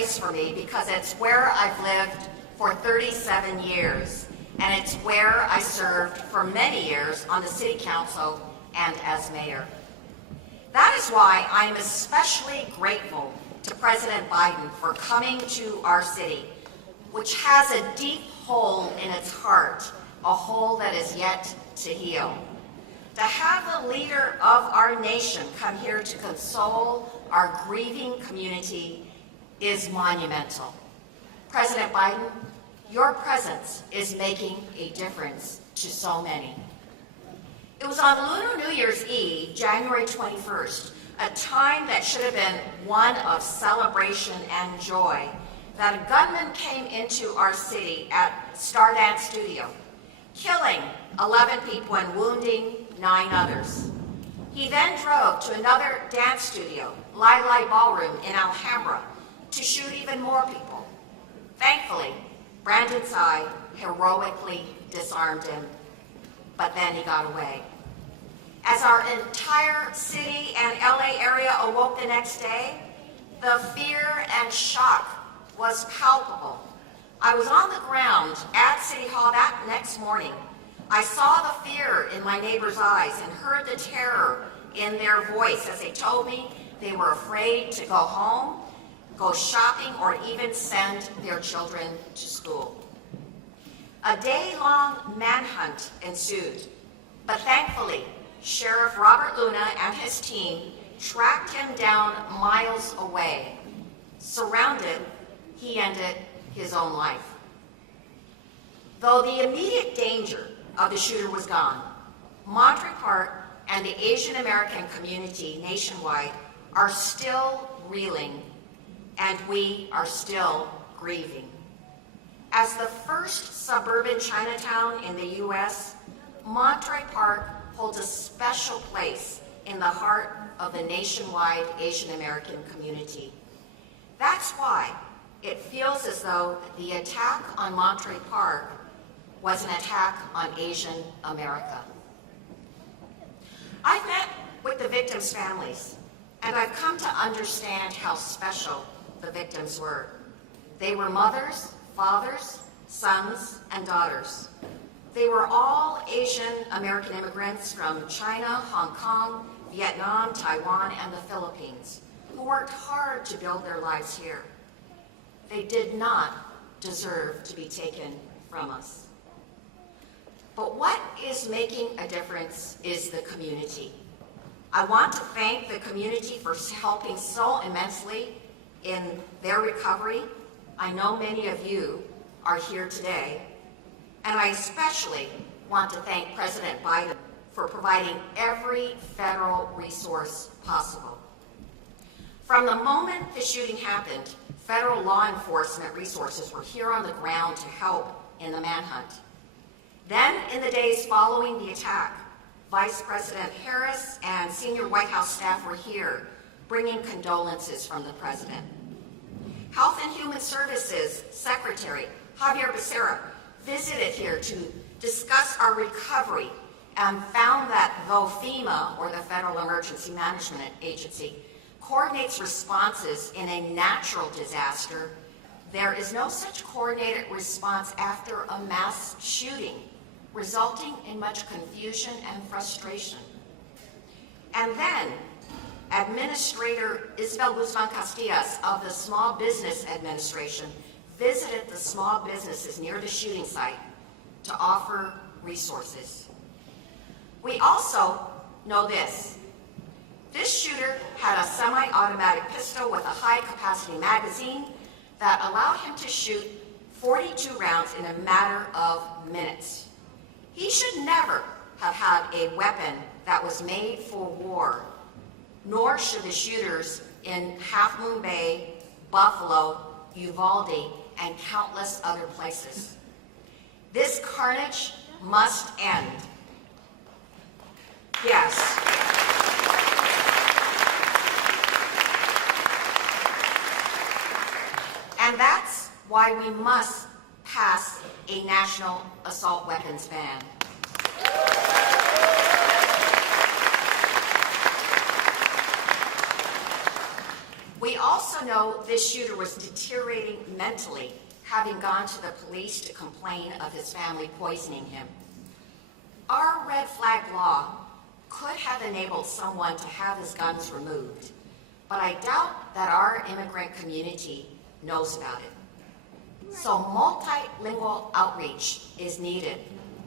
place for me because it's where I've lived for 37 years, and it's where I served for many years on the City Council and as mayor. That is why I am especially grateful to President Biden for coming to our city, which has a deep hole in its heart, a hole that is yet to heal. To have the leader of our nation come here to console our grieving community is monumental. President Biden, your presence is making a difference to so many. It was on Lunar New Year's Eve, January 21st, a time that should have been one of celebration and joy, that a gunman came into our city at Stardance Studio, killing 11 people and wounding 9 others. He then drove to another dance studio, Lai Lai Ballroom in Alhambra, to shoot even more people. Thankfully, Brandon Tsai heroically disarmed him, but then he got away. As our entire city and LA area awoke the next day, the fear and shock was palpable. I was on the ground at City Hall that next morning. I saw the fear in my neighbors' eyes and heard the terror in their voice as they told me they were afraid to go home, go shopping, or even send their children to school. A day-long manhunt ensued, but thankfully, Sheriff Robert Luna and his team tracked him down miles away. Surrounded, he ended his own life. Though the immediate danger of the shooter was gone, Monterey Park and the Asian American community nationwide are still reeling, and we are still grieving. As the first suburban Chinatown in the U.S., Monterey Park holds a special place in the heart of the nationwide Asian American community. That's why it feels as though the attack on Monterey Park was an attack on Asian America. I've met with the victims' families, and I've come to understand how special the victims were. They were mothers, fathers, sons, and daughters. They were all Asian American immigrants from China, Hong Kong, Vietnam, Taiwan, and the Philippines, who worked hard to build their lives here. They did not deserve to be taken from us. But what is making a difference is the community. I want to thank the community for helping so immensely in their recovery. I know many of you are here today, and I especially want to thank President Biden for providing every federal resource possible. From the moment the shooting happened, federal law enforcement resources were here on the ground to help in the manhunt. Then, in the days following the attack, Vice President Harris and senior White House staff were here, bringing condolences from the president. Health and Human Services Secretary Javier Becerra visited here to discuss our recovery and found that though FEMA, or the Federal Emergency Management Agency, coordinates responses in a natural disaster, there is no such coordinated response after a mass shooting, resulting in much confusion and frustration. And then, Administrator Isabel Guzman Castillas of the Small Business Administration visited the small businesses near the shooting site to offer resources. We also know this. This shooter had a semi-automatic pistol with a high-capacity magazine that allowed him to shoot 42 rounds in a matter of minutes. He should never have had a weapon that was made for war, nor should the shooters in Half Moon Bay, Buffalo, Uvalde, and countless other places. This carnage must end. Yes. And that's why we must pass a national assault weapons ban. We also know this shooter was deteriorating mentally, having gone to the police to complain of his family poisoning him. Our red flag law could have enabled someone to have his guns removed, but I doubt that our immigrant community knows about it. So multilingual outreach is needed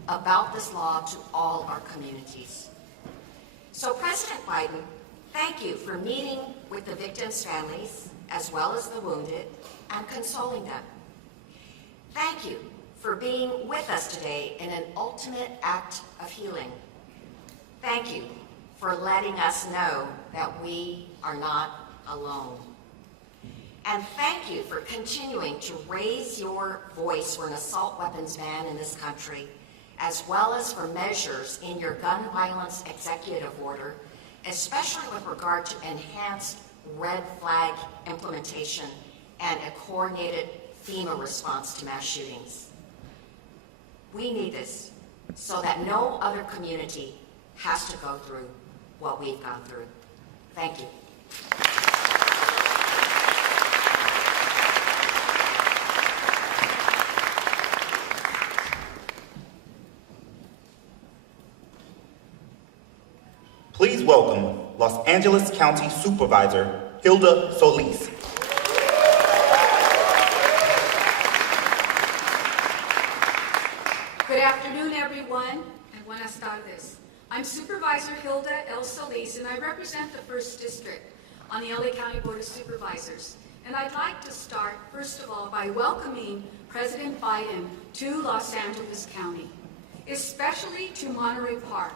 about this law to all our communities. So President Biden, thank you for meeting with the victims' families as well as the wounded and consoling them. Thank you for being with us today in an ultimate act of healing. Thank you for letting us know that we are not alone. And thank you for continuing to raise your voice for an assault weapons ban in this country, as well as for measures in your gun violence executive order, especially with regard to enhanced red flag implementation and a coordinated FEMA response to mass shootings. We need this so that no other community has to go through what we've gone through. Thank you. Please welcome Los Angeles County Supervisor Hilda Solis. Good afternoon, everyone, and buenas tardes. I'm Supervisor Hilda L. Solis, and I represent the 1st District on the LA County Board of Supervisors. And I'd like to start, first of all, by welcoming President Biden to Los Angeles County, especially to Monterey Park,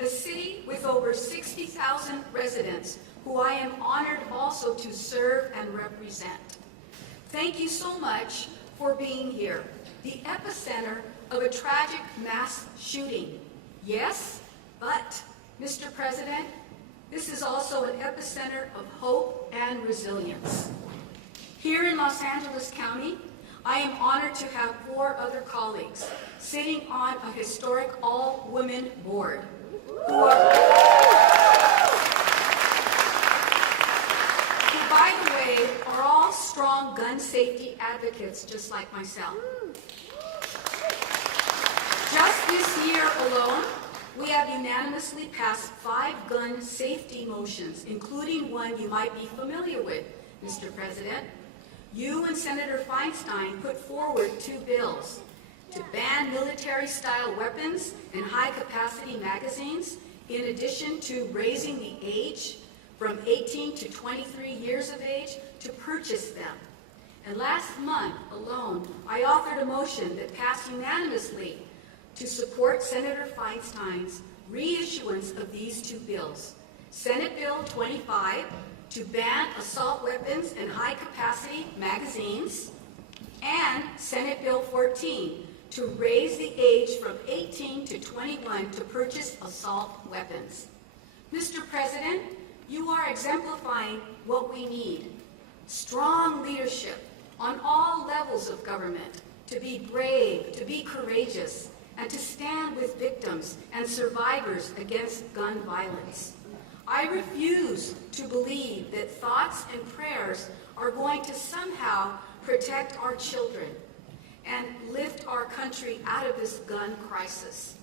a city with over 60,000 residents who I am honored also to serve and represent. Thank you so much for being here, the epicenter of a tragic mass shooting. Yes, but, Mr. President, this is also an epicenter of hope and resilience. Here in Los Angeles County, I am honored to have 4 other colleagues sitting on a historic all-women board who, by the way, are all strong gun safety advocates just like myself. Just this year alone, we have unanimously passed 5 gun safety motions, including one you might be familiar with, Mr. President. You and Senator Feinstein put forward 2 bills to ban military-style weapons and high-capacity magazines, in addition to raising the age from 18 to 23 years of age to purchase them. And last month alone, I authored a motion that passed unanimously to support Senator Feinstein's reissuance of these 2 bills. Senate Bill 25 to ban assault weapons and high-capacity magazines, and Senate Bill 14 to raise the age from 18 to 21 to purchase assault weapons. Mr. President, you are exemplifying what we need: strong leadership on all levels of government, to be brave, to be courageous, and to stand with victims and survivors against gun violence. I refuse to believe that thoughts and prayers are going to somehow protect our children and lift our country out of this gun crisis.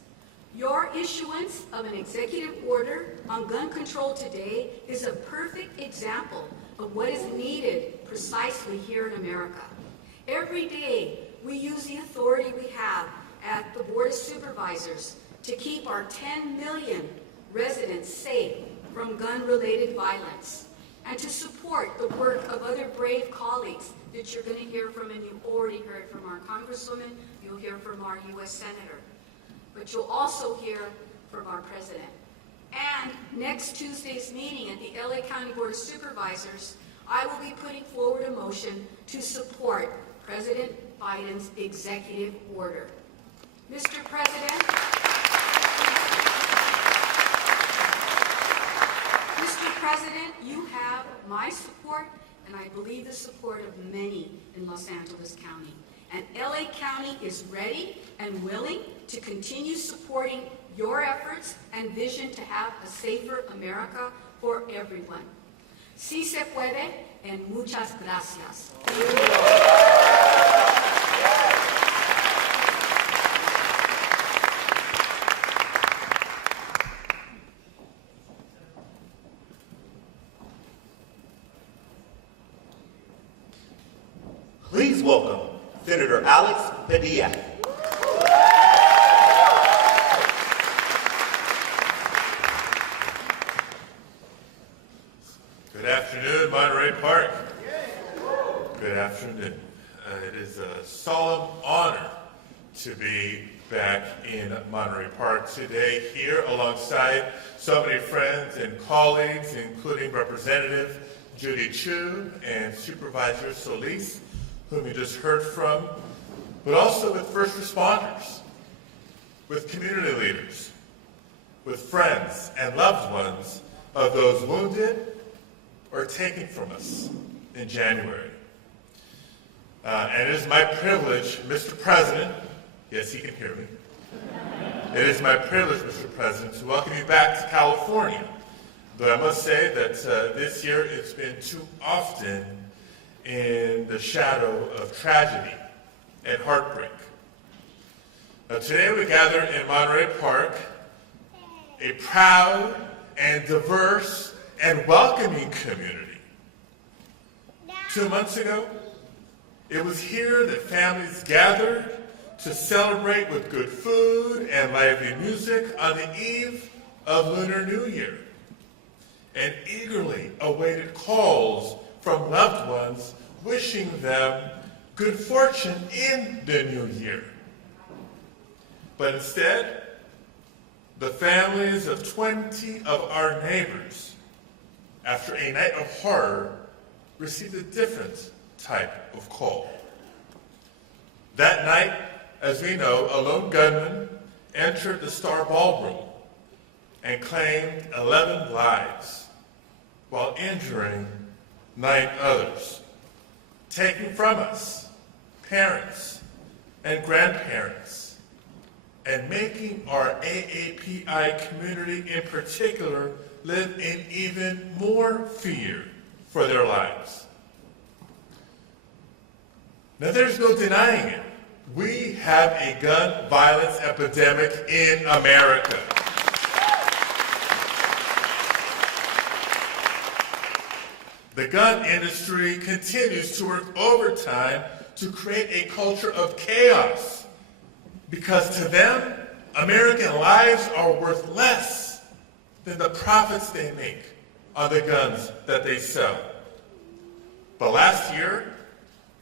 Your issuance of an executive order on gun control today is a perfect example of what is needed precisely here in America. Every day, we use the authority we have at the Board of Supervisors to keep our 10 million residents safe from gun-related violence, and to support the work of other brave colleagues that you're going to hear from, and you already heard from our Congresswoman, you'll hear from our U.S. Senator, but you'll also hear from our President. And next Tuesday's meeting at the LA County Board of Supervisors, I will be putting forward a motion to support President Biden's executive order. Mr. President, you have my support, and I believe the support of many in Los Angeles County. And LA County is ready and willing to continue supporting your efforts and vision to have a safer America for everyone. Si se puede, and muchas gracias. Please welcome Senator Alex Padilla. Good afternoon, Monterey Park. Good afternoon. It is a solemn honor to be back in Monterey Park today, here alongside so many friends and colleagues, including Representative Judy Chu and Supervisor Solis, whom you just heard from, but also with first responders, with community leaders, with friends and loved ones of those wounded or taken from us in January. And it is my privilege, Mr. President, yes, he can hear me. It is my privilege, Mr. President, to welcome you back to California. But I must say that this year it's been too often in the shadow of tragedy and heartbreak. Now, today we gather in Monterey Park, a proud and diverse and welcoming community. 2 months ago, it was here that families gathered to celebrate with good food and lively music on the eve of Lunar New Year, and eagerly awaited calls from loved ones wishing them good fortune in the new year. But instead, the families of 20 of our neighbors, after a night of horror, received a different type of call. That night, as we know, a lone gunman entered the Star Ballroom and claimed 11 lives while injuring 9 others, taking from us parents and grandparents, and making our AAPI community in particular live in even more fear for their lives. Now, there's no denying it. We have a gun violence epidemic in America. The gun industry continues to work overtime to create a culture of chaos, because to them, American lives are worth less than the profits they make on the guns that they sell. But last year,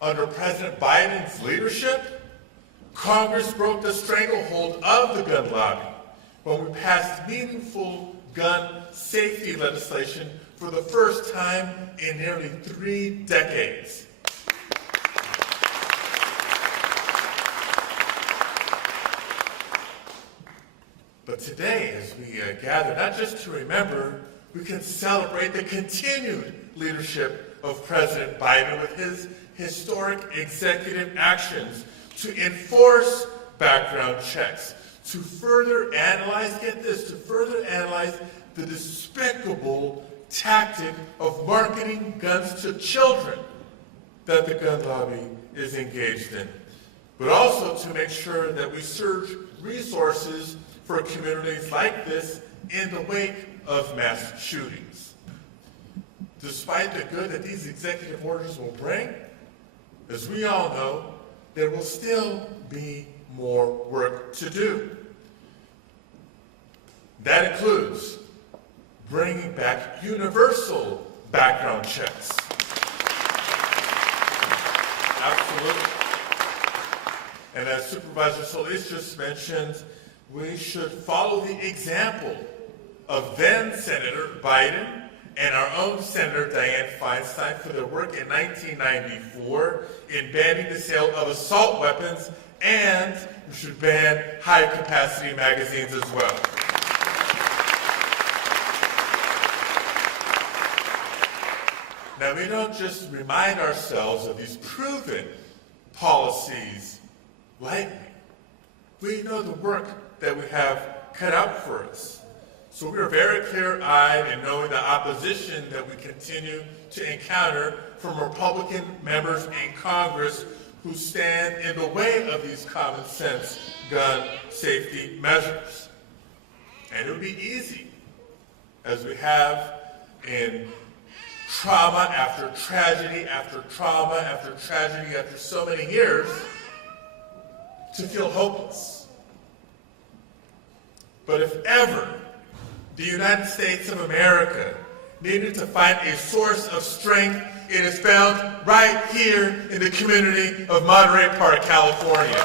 under President Biden's leadership, Congress broke the stranglehold of the gun lobby when we passed meaningful gun safety legislation for the first time in nearly 3 decades. But today, as we gather, not just to remember, we can celebrate the continued leadership of President Biden with his historic executive actions to enforce background checks, to further analyze, get this, to further analyze the despicable tactic of marketing guns to children that the gun lobby is engaged in, but also to make sure that we surge resources for communities like this in the wake of mass shootings. Despite the good that these executive orders will bring, as we all know, there will still be more work to do. That includes bringing back universal background checks. Absolutely. And as Supervisor Solis just mentioned, we should follow the example of then Senator Biden and our own Senator Dianne Feinstein for their work in 1994 in banning the sale of assault weapons, and we should ban high-capacity magazines as well. Now, we don't just remind ourselves of these proven policies lightly. We know the work that we have cut out for us. So we are very clear-eyed in knowing the opposition that we continue to encounter from Republican members in Congress who stand in the way of these common sense gun safety measures. And it would be easy, as we have in trauma after tragedy after trauma after tragedy after so many years, to feel hopeless. But if ever the United States of America needed to find a source of strength, it is found right here in the community of Monterey Park, California.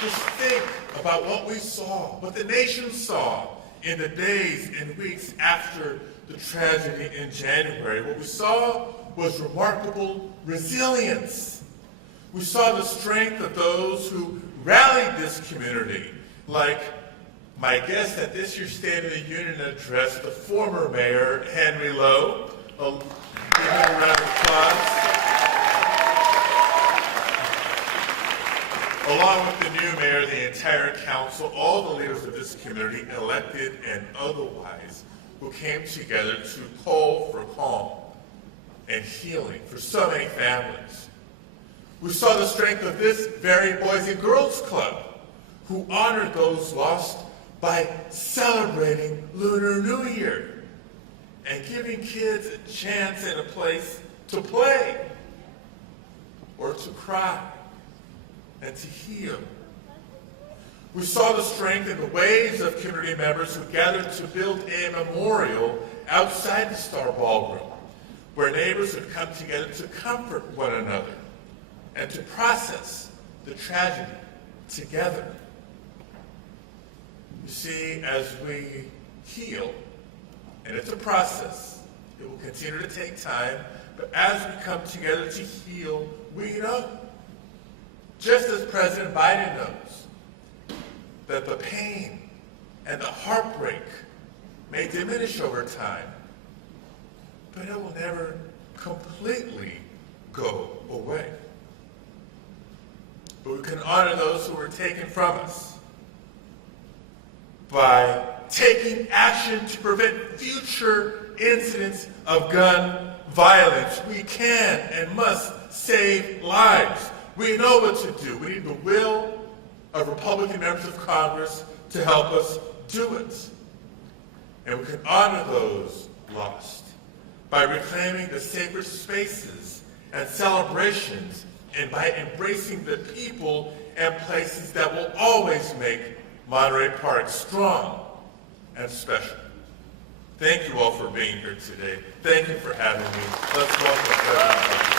Just think about what we saw, what the nation saw in the days and weeks after the tragedy in January. What we saw was remarkable resilience. We saw the strength of those who rallied this community, like my guest at this year's State of the Union address, the former mayor, Henry Lowe. Give him a round of applause. Along with the new mayor, the entire council, all the leaders of this community, elected and otherwise, who came together to call for calm and healing for so many families. We saw the strength of this very Boys and Girls Club, who honored those lost by celebrating Lunar New Year and giving kids a chance and a place to play or to cry and to heal. We saw the strength in the waves of community members who gathered to build a memorial outside the Star Ballroom, where neighbors would come together to comfort one another and to process the tragedy together. You see, as we heal, and it's a process, it will continue to take time, but as we come together to heal, we know, just as President Biden knows, that the pain and the heartbreak may diminish over time, but it will never completely go away. But we can honor those who were taken from us by taking action to prevent future incidents of gun violence. We can and must save lives. We know what to do. We need the will of Republican members of Congress to help us do it. And we can honor those lost by reclaiming the sacred spaces and celebrations and by embracing the people and places that will always make Monterey Park strong and special. Thank you all for being here today. Thank you for having me. Let's welcome President Biden.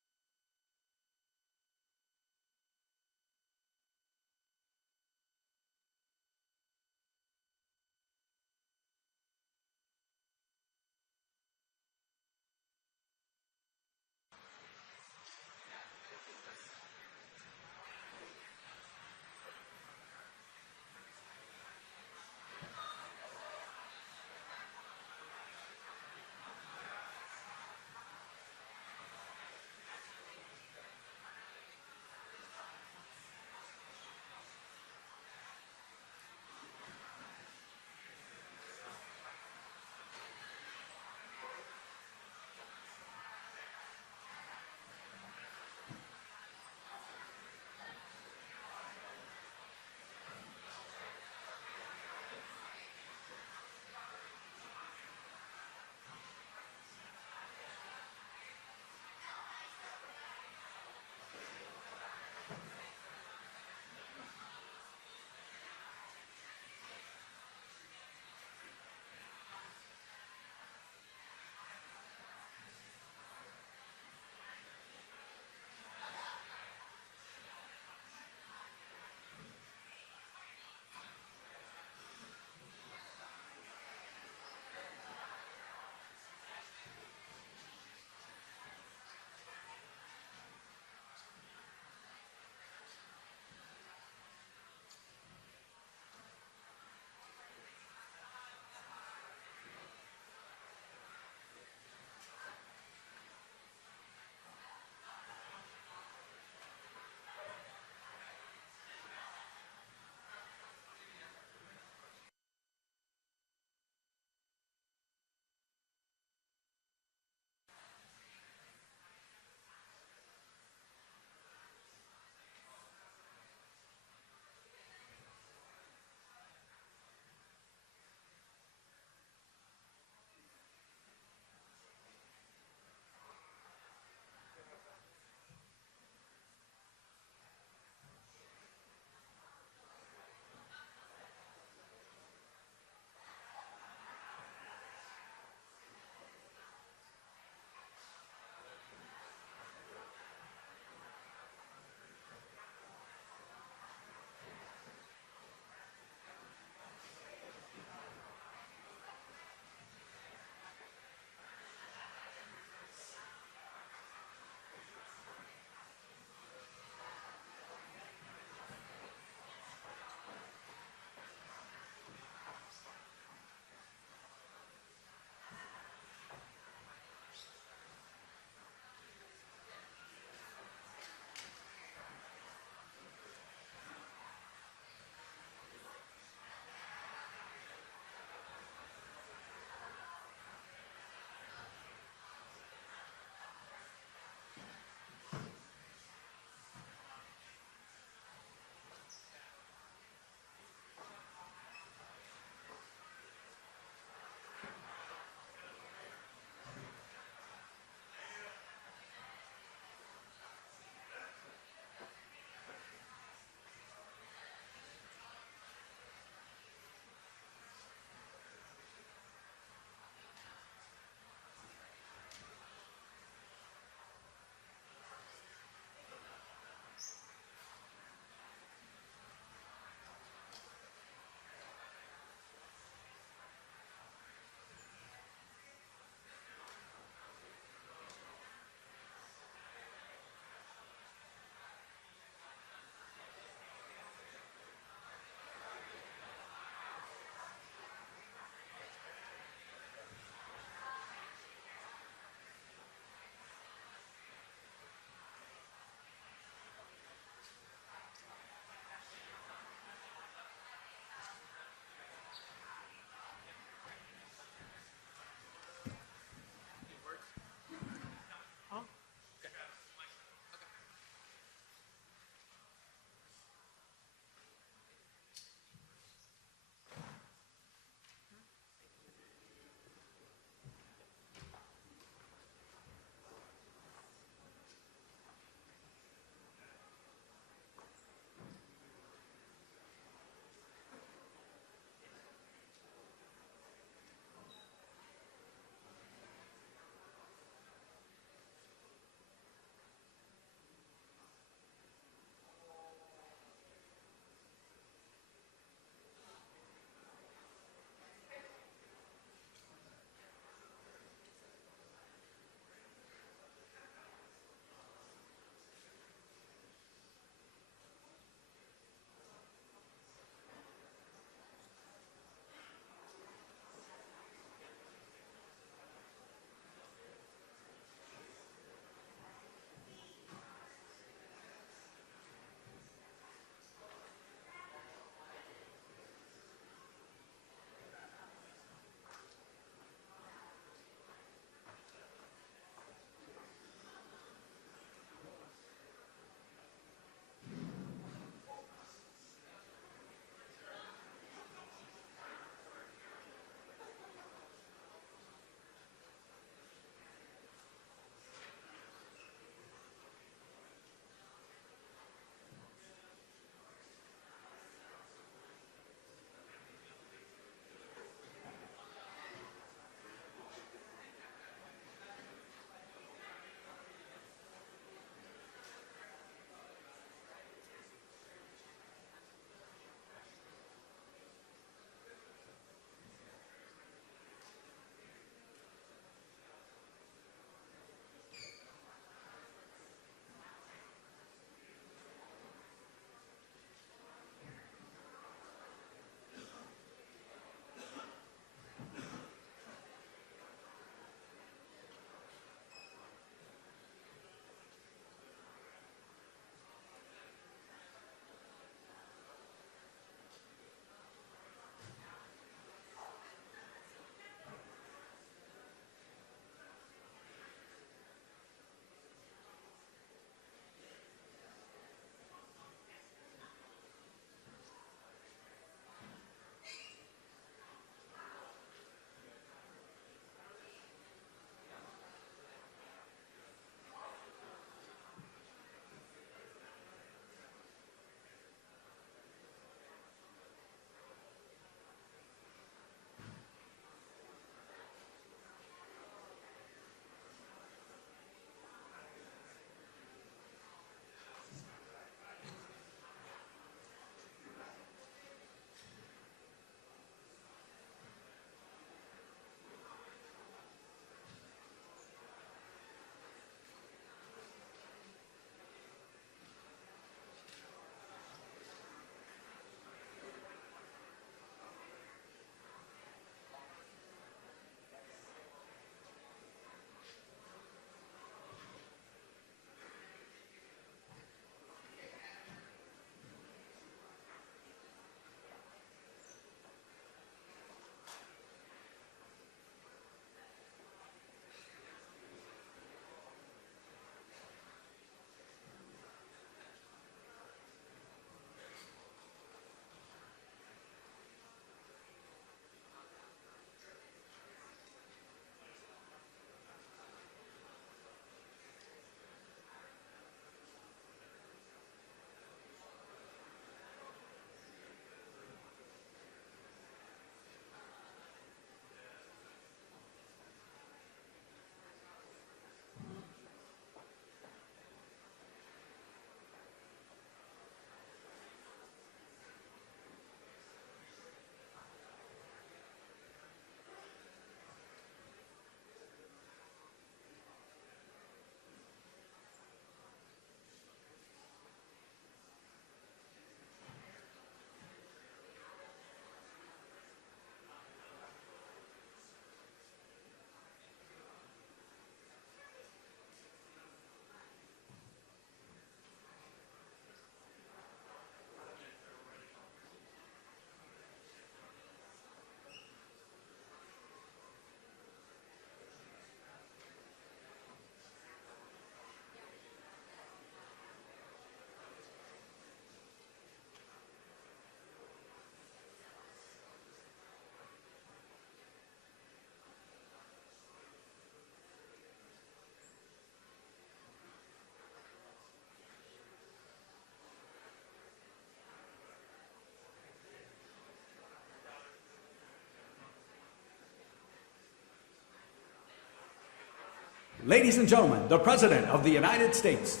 Ladies and gentlemen, the President of the United States.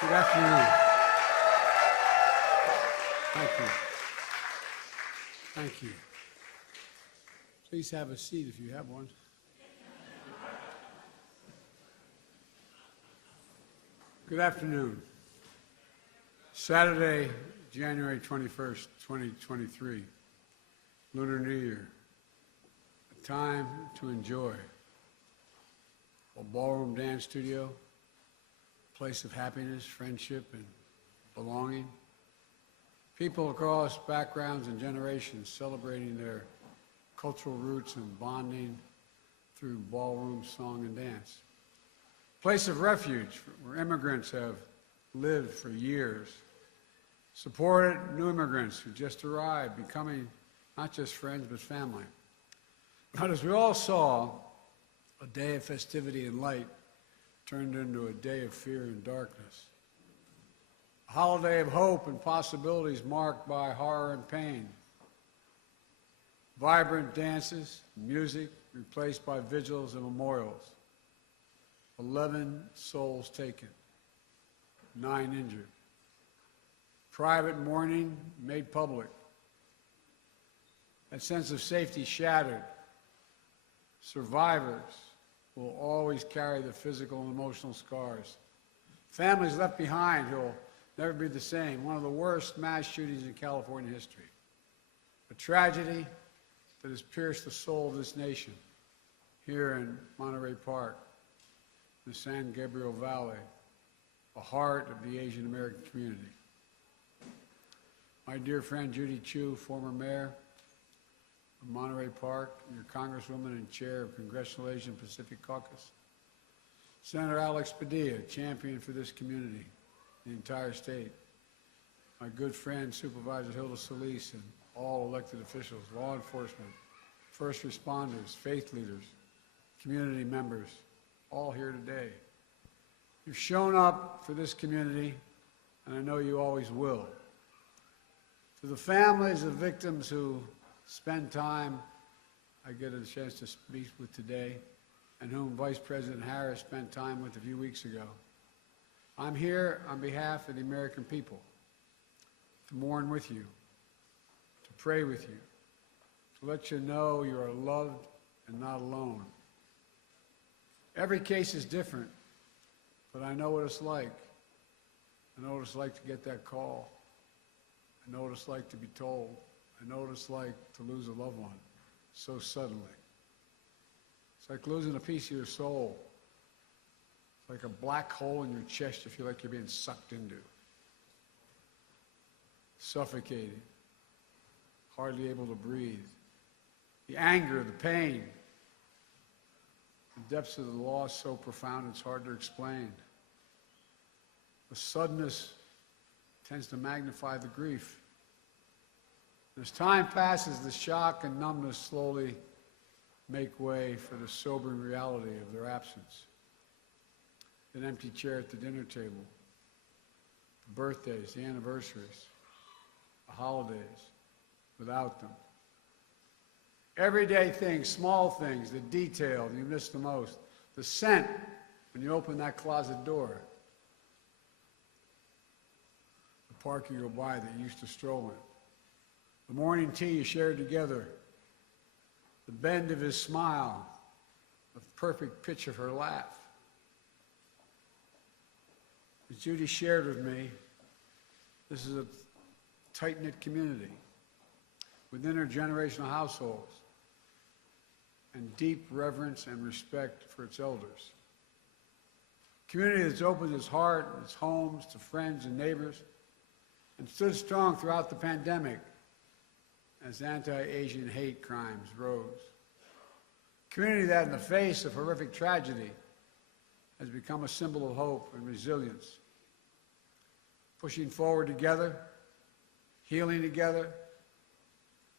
Good afternoon. Thank you. Thank you. Please have a seat if you have one. Good afternoon. Saturday, January 21st, 2023, Lunar New Year. A time to enjoy. A ballroom dance studio, place of happiness, friendship, and belonging. People across backgrounds and generations celebrating their cultural roots and bonding through ballroom song and dance. Place of refuge where immigrants have lived for years. Supported new immigrants who just arrived, becoming not just friends but family. But as we all saw, a day of festivity and light turned into a day of fear and darkness. A holiday of hope and possibilities marked by horror and pain. Vibrant dances, music replaced by vigils and memorials. 11 souls taken, 9 injured. Private mourning made public. That sense of safety shattered. Survivors will always carry the physical and emotional scars. Families left behind who will never be the same. One of the worst mass shootings in California history. A tragedy that has pierced the soul of this nation here in Monterey Park, the San Gabriel Valley, the heart of the Asian American community. My dear friend Judy Chu, former mayor of Monterey Park, your Congresswoman and chair of Congressional Asian Pacific Caucus. Senator Alex Padilla, champion for this community, the entire state. My good friend Supervisor Hilda Solis and all elected officials, law enforcement, first responders, faith leaders, community members, all here today. You've shown up for this community, and I know you always will. To the families of victims who spend time, I get a chance to speak with today, and whom Vice President Harris spent time with a few weeks ago. I'm here on behalf of the American people to mourn with you, to pray with you, to let you know you are loved and not alone. Every case is different, but I know what it's like. I know what it's like to get that call. I know what it's like to be told. I know what it's like to lose a loved one so suddenly. It's like losing a piece of your soul. It's like a black hole in your chest you feel like you're being sucked into. Suffocating, hardly able to breathe. The anger, the pain, the depths of the loss so profound it's hard to explain. The suddenness tends to magnify the grief. As time passes, the shock and numbness slowly make way for the sobering reality of their absence. An empty chair at the dinner table, the birthdays, the anniversaries, the holidays, without them. Everyday things, small things, the detail you miss the most, the scent when you open that closet door, the park you go by that you used to stroll in. The morning tea you shared together, the bend of his smile, the perfect pitch of her laugh. As Judy shared with me, this is a tight-knit community with intergenerational households and deep reverence and respect for its elders. A community that's opened its heart and its homes to friends and neighbors and stood strong throughout the pandemic as anti-Asian hate crimes rose. A community that, in the face of horrific tragedy, has become a symbol of hope and resilience. Pushing forward together, healing together,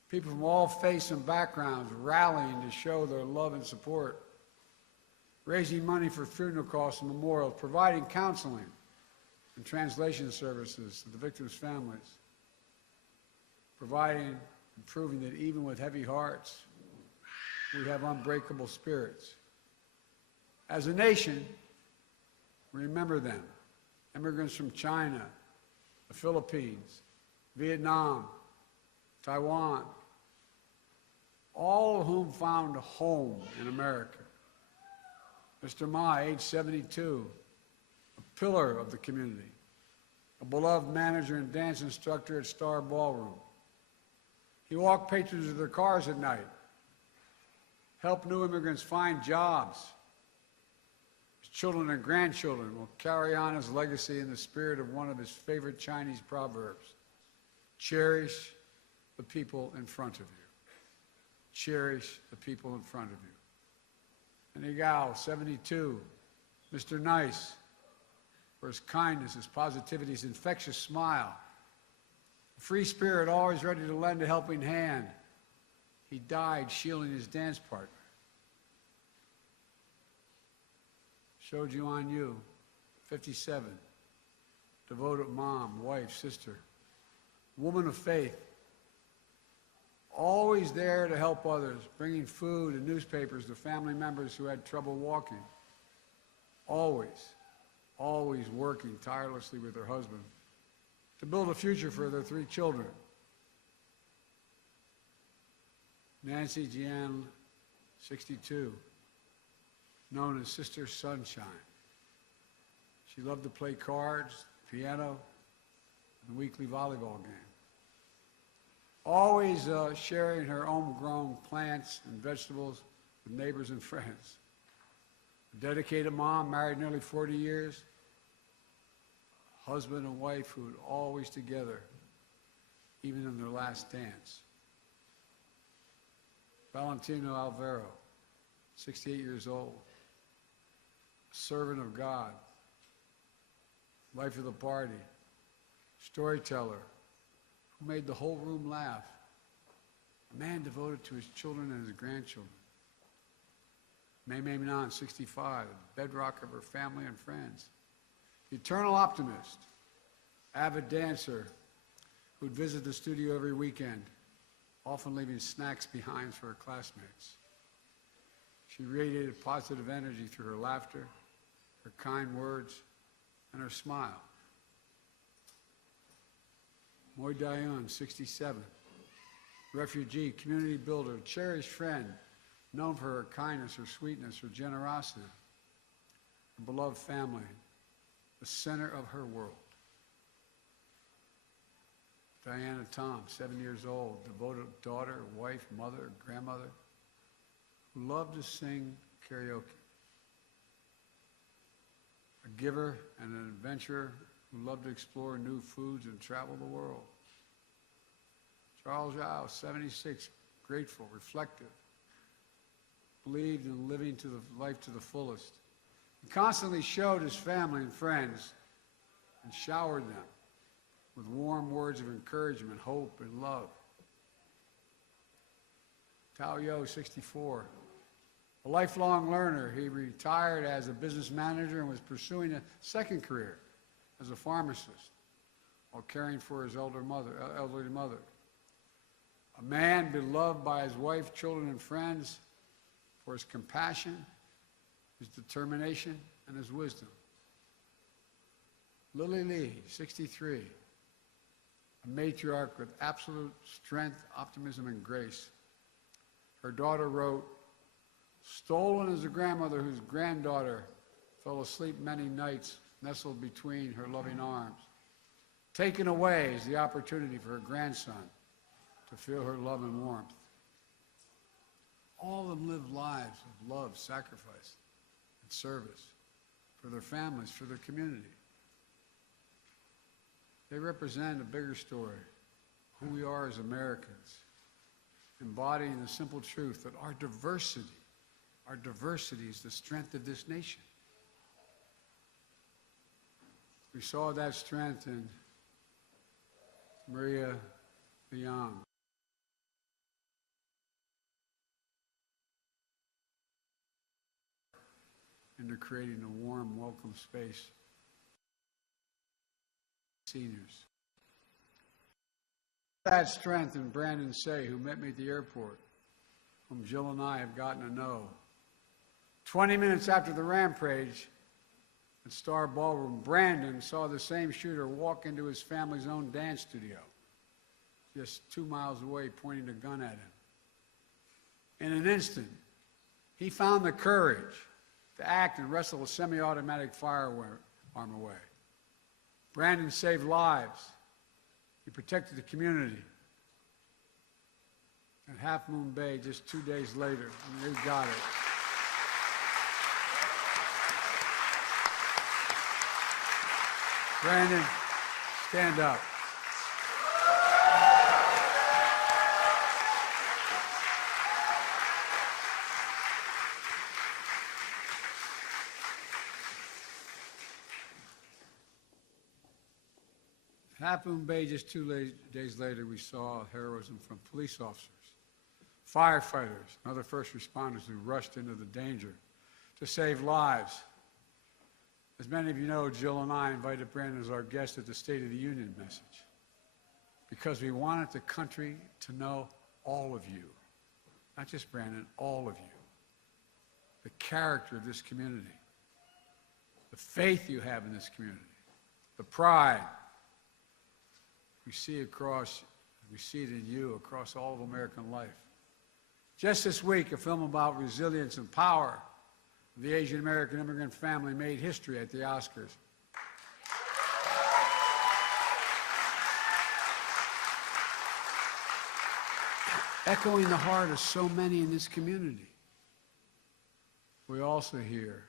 people from all faiths and backgrounds rallying to show their love and support, raising money for funeral costs and memorials, providing counseling, and translation services to the victims' families, providing and proving that even with heavy hearts, we have unbreakable spirits. As a nation, remember them. Immigrants from China, the Philippines, Vietnam, Taiwan, all of whom found a home in America. Mr. Ma, age 72, a pillar of the community, a beloved manager and dance instructor at Star Ballroom. He walked patrons to their cars at night, helped new immigrants find jobs. His children and grandchildren will carry on his legacy in the spirit of one of his favorite Chinese proverbs: cherish the people in front of you. Cherish the people in front of you. And Igao, 72, Mr. Nice, for his kindness, his positivity, his infectious smile, a free spirit always ready to lend a helping hand. He died shielding his dance partner. Shoju on you, 57, devoted mom, wife, sister, woman of faith, always there to help others, bringing food and newspapers to family members who had trouble walking. Always, always working tirelessly with her husband to build a future for their 3 children. Nancy Jian, 62, known as Sister Sunshine. She loved to play cards, piano, and the weekly volleyball game. Always sharing her homegrown plants and vegetables with neighbors and friends. A dedicated mom, married nearly 40 years. Husband and wife who were always together, even in their last dance. Valentino Alvaro, 68 years old. A servant of God. Life of the party. Storyteller. Who made the whole room laugh. A man devoted to his children and his grandchildren. Mei Minan, 65, the bedrock of her family and friends. The eternal optimist, avid dancer who'd visit the studio every weekend, often leaving snacks behind for her classmates. She radiated positive energy through her laughter, her kind words, and her smile. Moy Dayun, 67, refugee, community builder, cherished friend, known for her kindness, her sweetness, her generosity, her beloved family, the center of her world. Diana Tom, 7 years old, devoted daughter, wife, mother, grandmother, who loved to sing karaoke. A giver and an adventurer who loved to explore new foods and travel the world. Charles Zhao, 76, grateful, reflective, believed in living to the life to the fullest. He constantly showed his family and friends and showered them with warm words of encouragement, hope, and love. Tao Yo, 64, a lifelong learner. He retired as a business manager and was pursuing a second career as a pharmacist while caring for his elderly mother. A man beloved by his wife, children, and friends for his compassion, his determination, and his wisdom. Lily Lee, 63, a matriarch with absolute strength, optimism, and grace. Her daughter wrote, "Stolen is a grandmother whose granddaughter fell asleep many nights nestled between her loving arms. Taken away is the opportunity for her grandson to feel her love and warmth." All of them live lives of love, sacrifice, and service for their families, for their community. They represent a bigger story, who we are as Americans, embodying the simple truth that our diversity is the strength of this nation. We saw that strength in Maria Liang. Into creating a warm, welcome space seniors. That strength in Brandon Say, who met me at the airport, whom Jill and I have gotten to know. 20 minutes after the rampage at Star Ballroom, Brandon saw the same shooter walk into his family's own dance studio, just 2 miles away, pointing a gun at him. In an instant, he found the courage to act and wrestle a semi-automatic firearm away. Brandon saved lives. He protected the community. At Half Moon Bay, just 2 days later, we got it. Brandon, stand up. Half Moon Bay, just 2 days later, we saw heroism from police officers, firefighters, and other first responders who rushed into the danger to save lives. As many of you know, Jill and I invited Brandon as our guest at the State of the Union message because we wanted the country to know all of you, not just Brandon, all of you, the character of this community, the faith you have in this community, the pride we see it in you across all of American life. Just this week, a film about resilience and power of the Asian American immigrant family made history at the Oscars. Echoing the heart of so many in this community. We also hear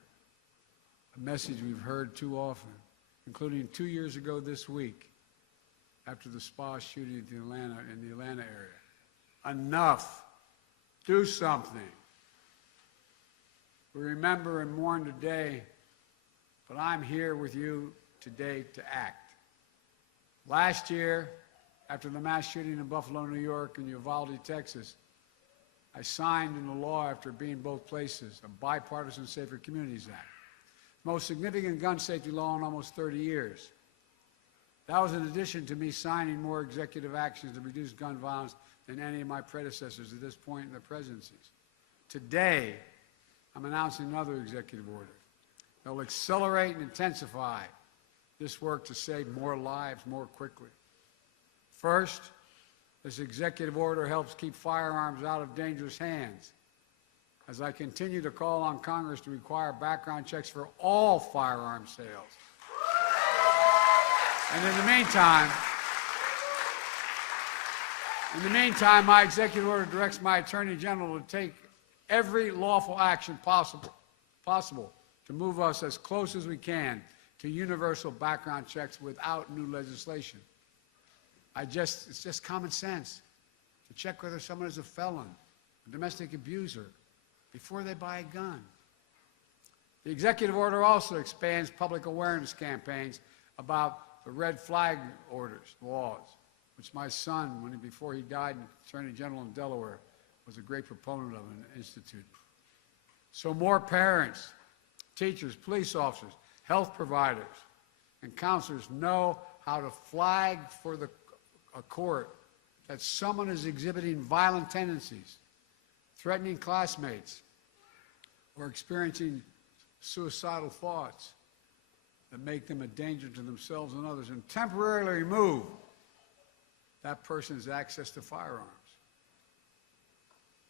a message we've heard too often, including 2 years ago this week, after the spa shooting in the Atlanta area. Enough. Do something. We remember and mourn today, but I'm here with you today to act. Last year, after the mass shooting in Buffalo, New York, and Uvalde, Texas, I signed into law, after being both places, a bipartisan Safer Communities Act, most significant gun safety law in almost 30 years. That was in addition to me signing more executive actions to reduce gun violence than any of my predecessors at this point in the presidencies. Today, I'm announcing another executive order that will accelerate and intensify this work to save more lives more quickly. First, this executive order helps keep firearms out of dangerous hands, as I continue to call on Congress to require background checks for all firearm sales. And in the meantime, my executive order directs my Attorney General to take every lawful action possible to move us as close as we can to universal background checks without new legislation. It's just common sense to check whether someone is a felon, a domestic abuser, before they buy a gun. The executive order also expands public awareness campaigns about the red flag orders, laws, which my son, before he died, Attorney General in Delaware, was a great proponent of and instituted. So more parents, teachers, police officers, health providers, and counselors know how to flag for a court that someone is exhibiting violent tendencies, threatening classmates, or experiencing suicidal thoughts that make them a danger to themselves and others, and temporarily remove that person's access to firearms.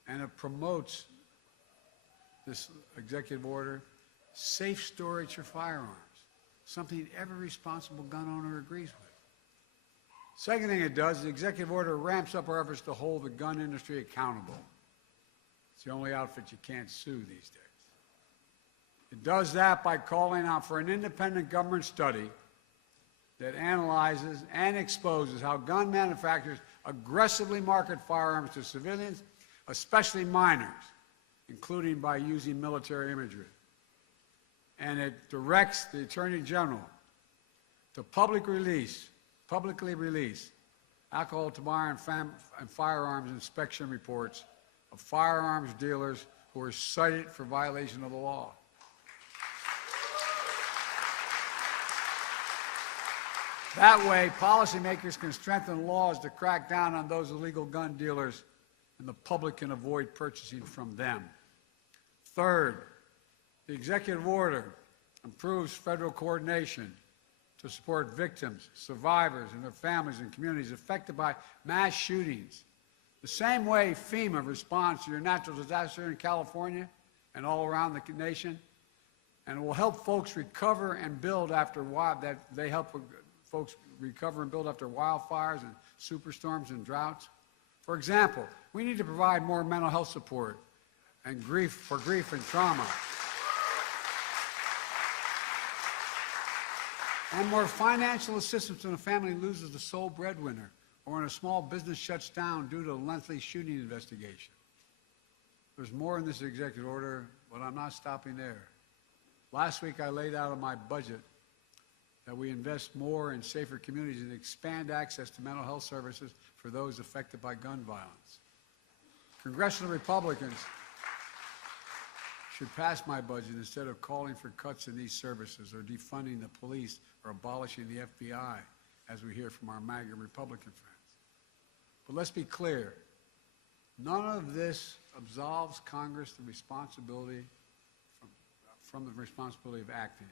And it promotes, this executive order, safe storage for firearms, something every responsible gun owner agrees with. Second thing it does, the executive order ramps up our efforts to hold the gun industry accountable. It's the only outfit you can't sue these days. It does that by calling out for an independent government study that analyzes and exposes how gun manufacturers aggressively market firearms to civilians, especially minors, including by using military imagery. And it directs the Attorney General to publicly release alcohol, tobacco, and firearms inspection reports of firearms dealers who are cited for violation of the law. That way, policymakers can strengthen laws to crack down on those illegal gun dealers, and the public can avoid purchasing from them. Third, the executive order improves federal coordination to support victims, survivors, and their families and communities affected by mass shootings. The same way FEMA responds to your natural disaster in California and all around the nation, and it will help folks recover and build after folks recover and build after wildfires and superstorms and droughts. For example, we need to provide more mental health support and grief and trauma, and more financial assistance when a family loses the sole breadwinner or when a small business shuts down due to a lengthy shooting investigation. There's more in this executive order, but I'm not stopping there. Last week I laid out in my budget that we invest more in safer communities and expand access to mental health services for those affected by gun violence. Congressional Republicans should pass my budget instead of calling for cuts in these services or defunding the police or abolishing the FBI, as we hear from our MAGA Republican friends. But let's be clear, none of this absolves Congress the responsibility from the responsibility of acting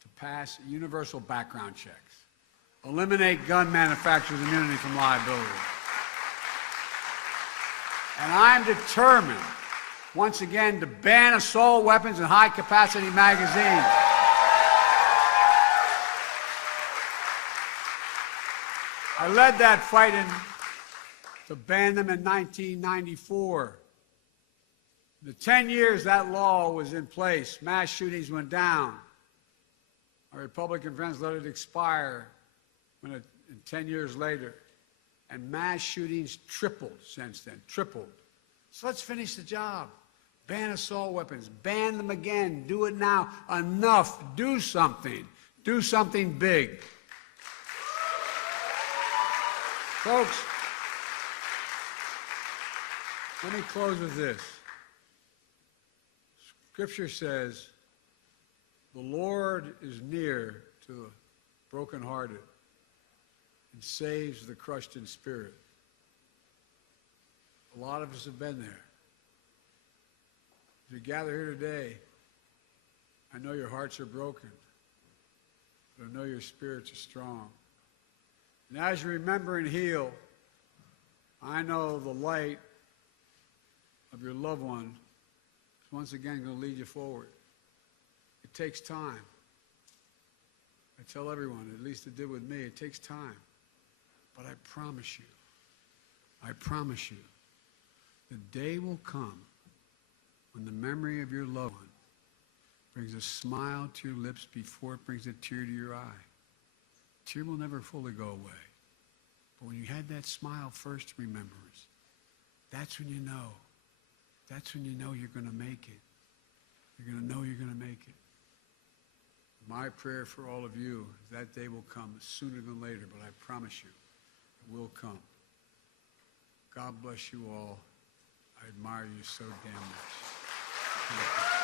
to pass universal background checks, eliminate gun manufacturers' immunity from liability. And I'm determined, once again, to ban assault weapons and high-capacity magazines. I led that fight to ban them in 1994. The 10 years that law was in place, mass shootings went down. Our Republican friends let it expire 10 years later. And mass shootings tripled since then, tripled. So let's finish the job. Ban assault weapons, ban them again, do it now. Enough, do something big. Folks, let me close with this. Scripture says, the Lord is near to the brokenhearted and saves the crushed in spirit. A lot of us have been there. As we gather here today, I know your hearts are broken, but I know your spirits are strong. And as you remember and heal, I know the light of your loved one is once again going to lead you forward. It takes time. I tell everyone, at least it did with me, it takes time. But I promise you, the day will come when the memory of your loved one brings a smile to your lips before it brings a tear to your eye. A tear will never fully go away. But when you had that smile first remembrance, that's when you know. That's when you know you're going to make it. You're going to know you're going to make it. My prayer for all of you is that day will come sooner than later, but I promise you, it will come. God bless you all. I admire you so damn much.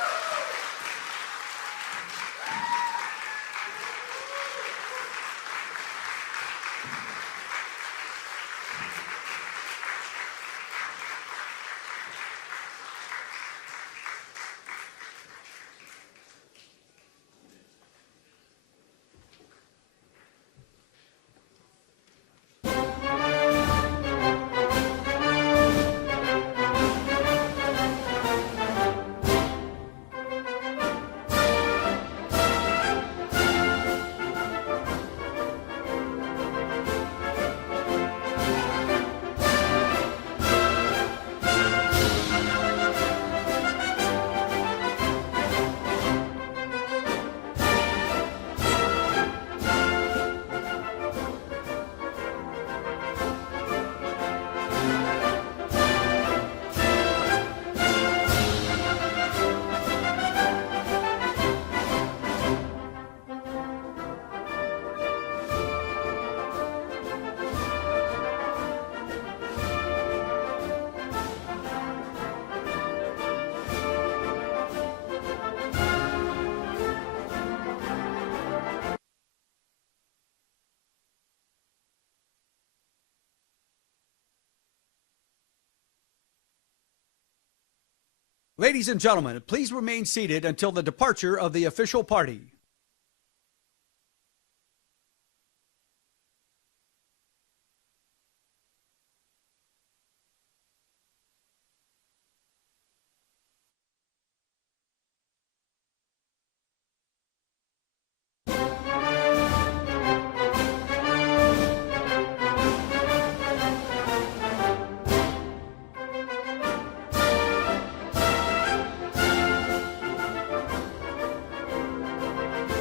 Ladies and gentlemen, please remain seated until the departure of the official party.